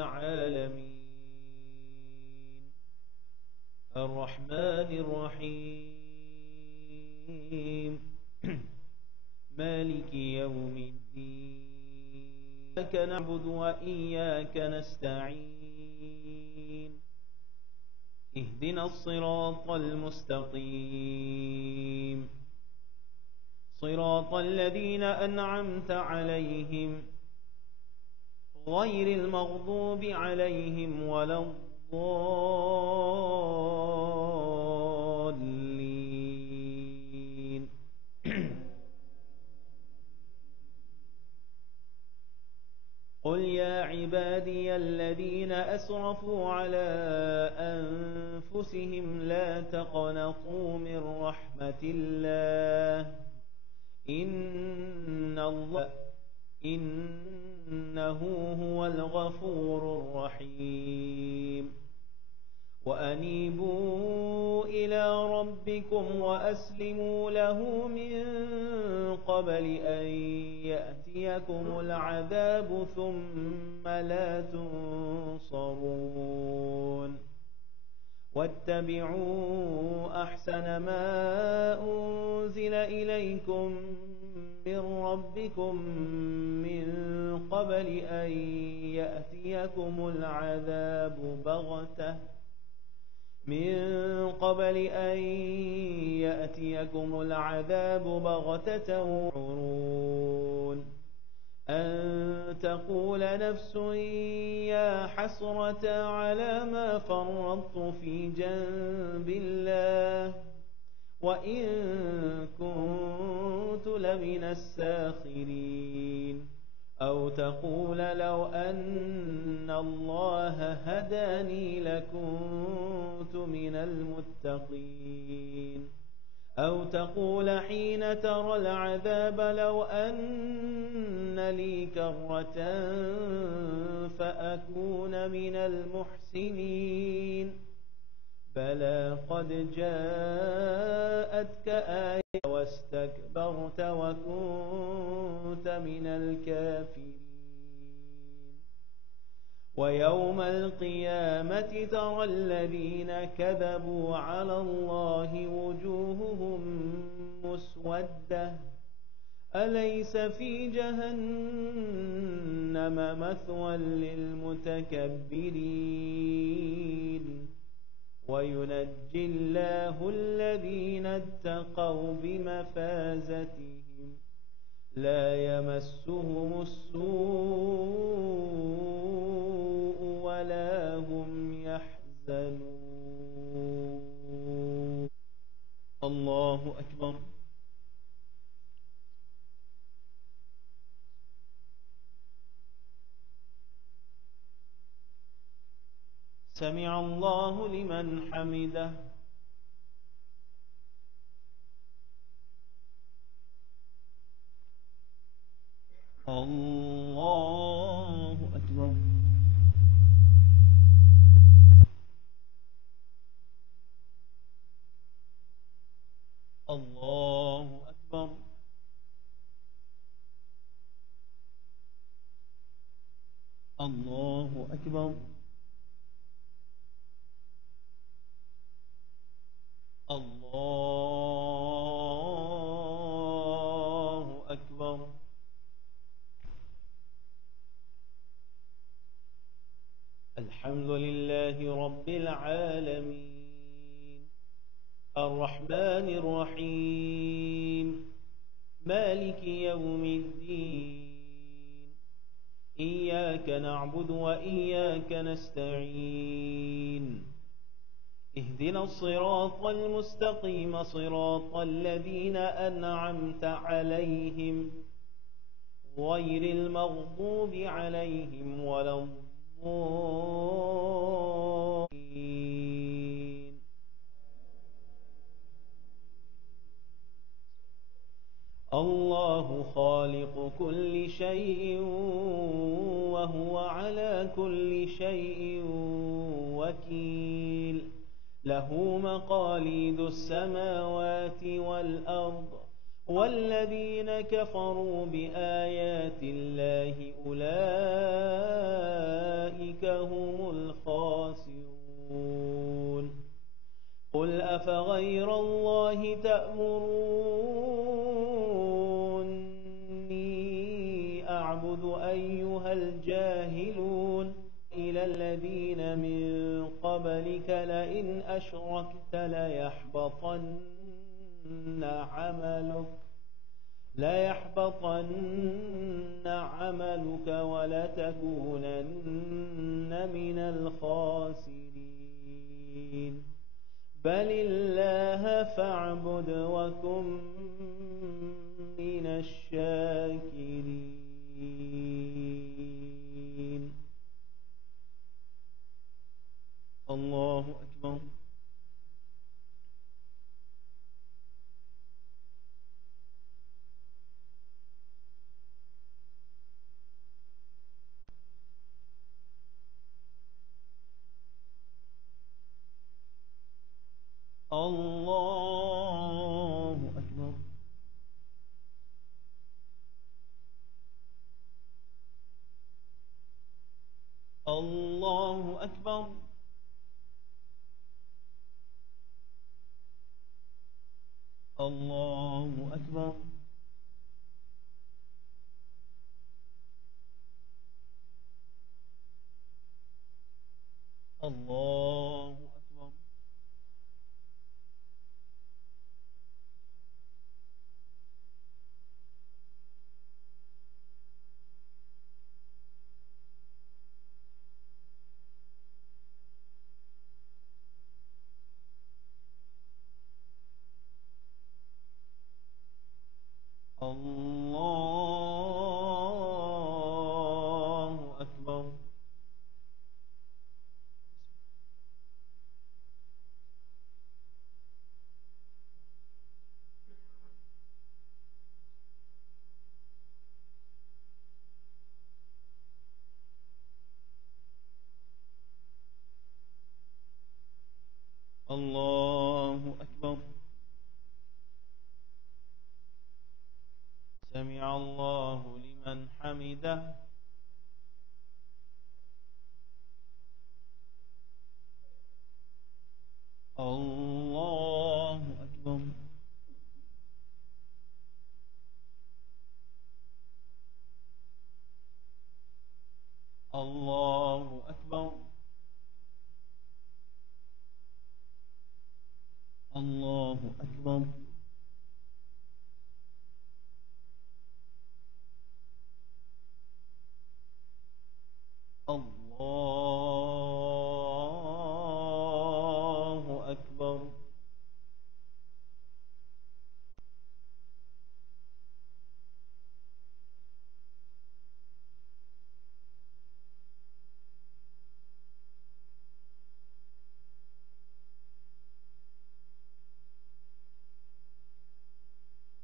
العالمين الرحمن الرحيم مالك يوم الدين إياك نعبد وإياك نستعين اهدنا الصراط المستقيم صراط الذين أنعمت عليهم غير المغضوب عليهم ولا الضالين قل يا عبادي الذين أسرفوا على أنفسهم لا تقنطوا من رحمة الله إنه هو الغفور الرحيم وأنيبوا إلى ربكم وأسلموا له من قبل أن يأتيكم العذاب ثم لا تنصرون واتبعوا أحسن ما أنزل إليكم من ربكم من قبل أن يأتيكم العذاب بغتة وتذرون أن تقول نفس يا حسرة على ما فرطت في جنب الله وإن كنت لمن الساخرين أو تقول لو أن الله هداني لكنت من المتقين أو تقول حين ترى العذاب لو أن لي كرة فأكون من المحسنين بلى قد جاءتك آية واستكبرت وكنت من الكافرين ويوم القيامة ترى الذين كذبوا على الله وجوههم مسودة أليس في جهنم مثوى للمتكبرين وينجي الله الذين اتقوا بمفازتهم لا يمسهم السوء ولا هم يحزنون الله أكبر سمع الله لمن حمده الله أكبر الله أكبر الله أكبر الله أكبر الحمد لله رب العالمين الرحمن الرحيم مالك يوم الدين إياك نعبد وإياك نستعين اهدنا الصراط المستقيم صراط الذين أنعمت عليهم غير المغضوب عليهم ولا الضالين الله خالق كل شيء وهو على كل شيء وكيل له مقاليد السماوات والأرض والذين كفروا بآيات الله أولئك أفغير الله تأمروني أعبد أيها الجاهلون إلى الذين من قبلك لئن أشركت ليحبطن عملك ولتكونن من الخاسرين بل الله فاعبد وكن من الشاكرين. الله أكبر. الله أكبر. الله أكبر. الله أكبر. الله أكبر. الله أكبر. الله أكبر. سمع الله لمن حمده. الله أكبر. الله أكبر. الله أكبر. الله أكبر.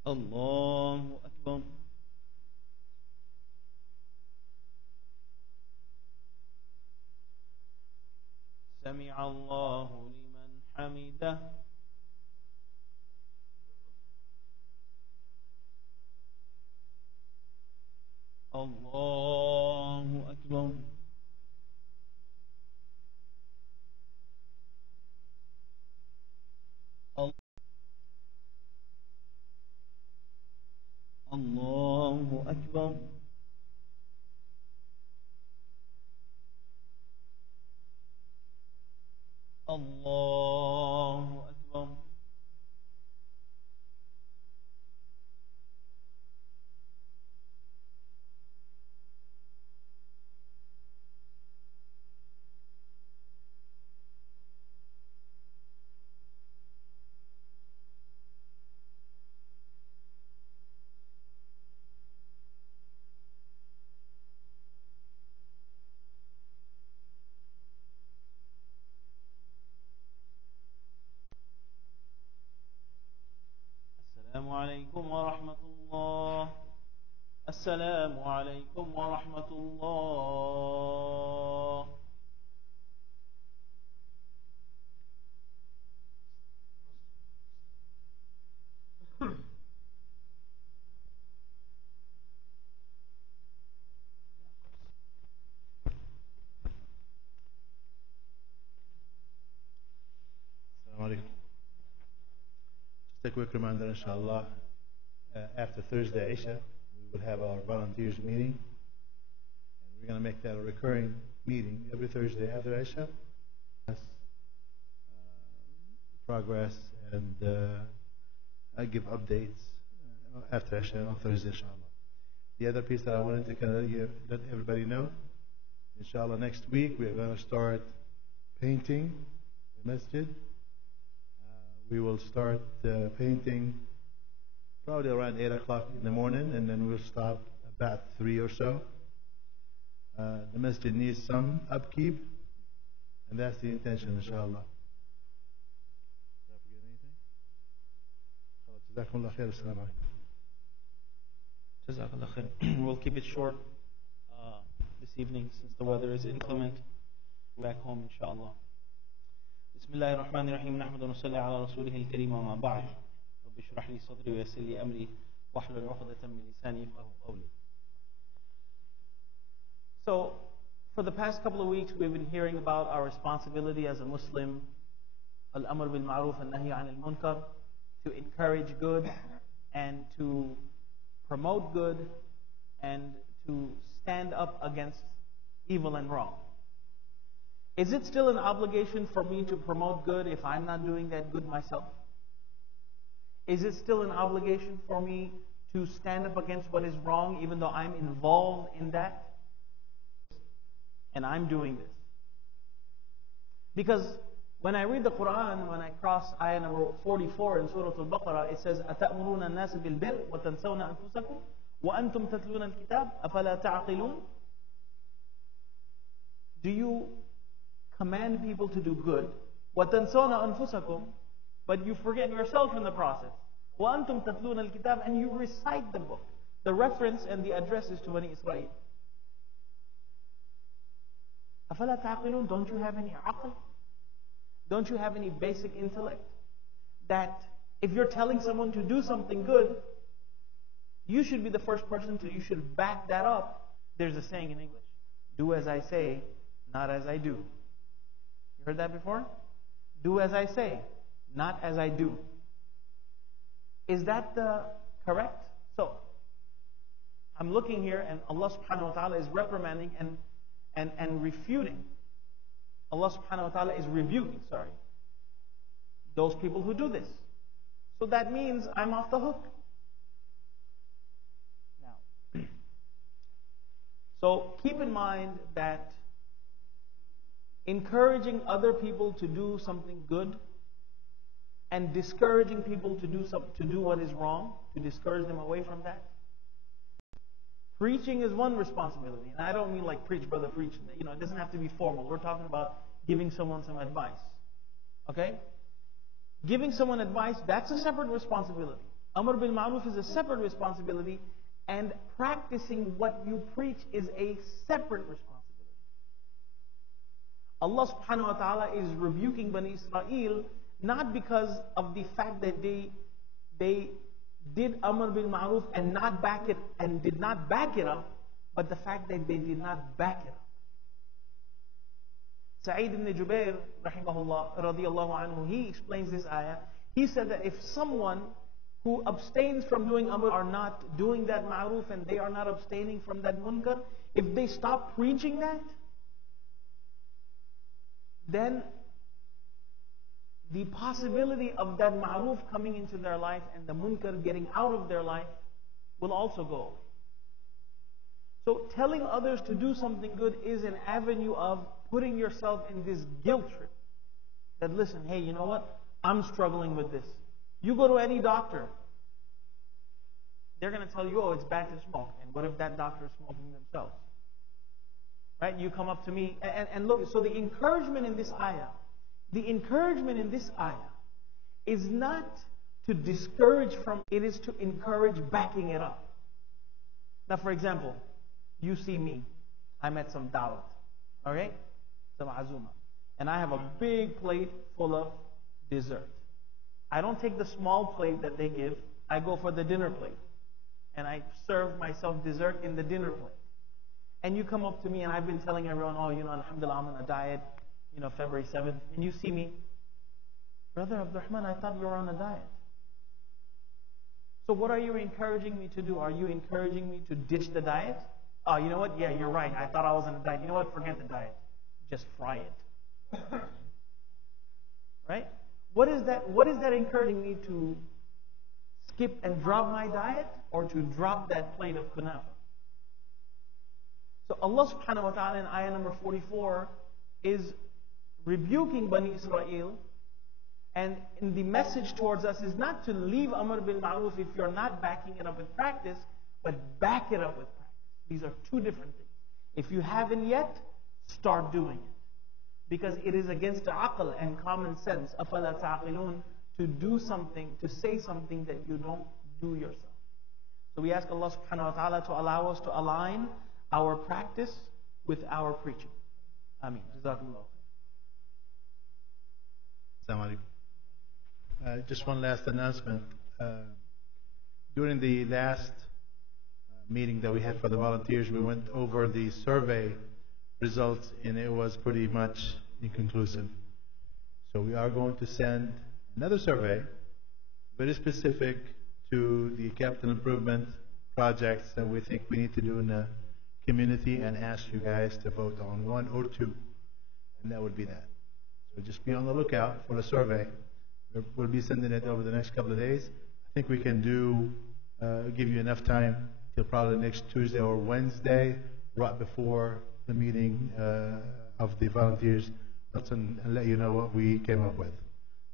الله أكبر. سمع الله لمن حمده. الله أكبر. الله أكبر. الله أكبر. السلام عليكم ورحمة الله. السلام عليكم ورحمة الله. السلام عليكم. quick reminder, inshallah, after Thursday Isha, we will have our volunteers meeting. And we're going to make that a recurring meeting every Thursday after Isha. Progress, and I give updates after Isha on Thursday, inshallah. The other piece that I wanted to kind of let everybody know, inshallah, next week we are going to start painting the masjid. We will start painting probably around 8 o'clock in the morning, and then we'll stop about 3 or so. The masjid needs some upkeep, and that's the intention, inshallah. Did I forget anything? Jazakumullah khair. Assalamu alaikum. Jazakallah khair. We'll keep it short this evening since the weather is inclement. Back home, inshallah. بسم الله الرحمن الرحيم نحمد ونصلي على رسوله الكريم وما بعد رب اشرح لي صدري ويسر لي أمري واحلل عقدة من لساني يفقهوا قولي. So, for the past couple of weeks, we've been hearing about our responsibility as a Muslim, al-amr bil ma'ruf and nahy anil munkar, to encourage good and to promote good and to stand up against evil and wrong. Is it still an obligation for me to promote good if I'm not doing that good myself? Is it still an obligation for me to stand up against what is wrong even though I'm involved in that? And I'm doing this. Because when I read the Quran, when I cross ayah number 44 in Surah Al-Baqarah, it says, أَتَأْمُرُونَ النَّاسِ بِالْبِرِّ وَتَنْسَوْنَ أَنفُسَكُمْ وَأَنْتُمْ تَتْلُونَ الْكِتَابَ أَفَلَا تَعْقِلُونَ? Do you command people to do good, وَتَنْسَوْنَ أَنفُسَكُمْ, but you forget yourself in the process? وَأَنْتُمْ تَتْلُونَ الْكِتَابَ, and you recite the book. The reference and the address is to Bani Israel. أَفَلَا تَعْقِلُونَ? Don't you have any aql? Don't you have any basic intellect? That if you're telling someone to do something good, you should be the first person to, you should back that up. There's a saying in English, do as I say, not as I do. You heard that before? Do as I say, not as I do. Is that correct? So, I'm looking here and Allah subhanahu wa ta'ala is reprimanding and refuting. Allah subhanahu wa ta'ala is rebuking, those people who do this. So that means I'm off the hook. Now, so keep in mind that encouraging other people to do something good and discouraging people to do what is wrong, to discourage them away from that. Preaching is one responsibility, and I don't mean like preach, brother, preach. It doesn't have to be formal. We're talking about giving someone some advice. Okay? Giving someone advice, that's a separate responsibility. Amr bil ma'ruf is a separate responsibility, and practicing what you preach is a separate responsibility. Allah subhanahu wa ta'ala is rebuking Bani Israel not because of the fact that they did Amr bil Ma'ruf and not back it and did not back it up, but the fact that they did not back it up. Sa'id ibn Jubair, rahimahullah, radiyallahu anhu, he explains this ayah. He said that if someone who abstains from doing Amr are not doing that Ma'ruf and they are not abstaining from that Munkar, if they stop preaching that, then the possibility of that ma'ruf coming into their life and the munkar getting out of their life will also go away. So telling others to do something good is an avenue of putting yourself in this guilt trip. That listen, hey, you know what? I'm struggling with this. You go to any doctor, they're going to tell you, oh, it's bad to smoke. And what if that doctor is smoking themselves? Right? You come up to me and look, so the encouragement in this ayah, is not to discourage from, it is to encourage backing it up. Now, for example, you see me, I'm at some da'wat, okay? Some azuma. And I have a big plate full of dessert. I don't take the small plate that they give, I go for the dinner plate. And I serve myself dessert in the dinner plate. And you come up to me and I've been telling everyone, oh, alhamdulillah, I'm on a diet, February 7th. And you see me, Brother Abdurrahman, I thought you were on a diet. So what are you encouraging me to do? Are you encouraging me to ditch the diet? Oh, you know what? Yeah, you're right. I thought I was on a diet. You know what? Forget the diet. Just fry it. Right? What is that? What is that encouraging me to skip and drop my diet, or to drop that plate of kunafa? So Allah subhanahu wa ta'ala in ayah number 44 is rebuking Bani Israel, and in the message towards us is not to leave Amr bil Ma'ruf if you're not backing it up with practice, but back it up with practice. These are two different things. If you haven't yet, start doing it. Because it is against the aql and common sense, أَفَلَا تَعْقِلُونَ, to do something, to say something that you don't do yourself. So we ask Allah subhanahu wa ta'ala to allow us to align our practice with our preaching. Ameen. Jazakumullah. Assalamu alaikum. Just one last announcement. During the last meeting that we had for the volunteers, we went over the survey results, and it was pretty much inconclusive. So we are going to send another survey, very specific to the capital improvement projects that we think we need to do in the community, and ask you guys to vote on one or two, and that would be that. So just be on the lookout for the survey. We'll be sending it over the next couple of days. I think we can give you enough time till probably next Tuesday or Wednesday, right before the meeting of the volunteers, and let you know what we came up with.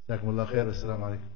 Jazakumullah khair. Assalamu alaikum.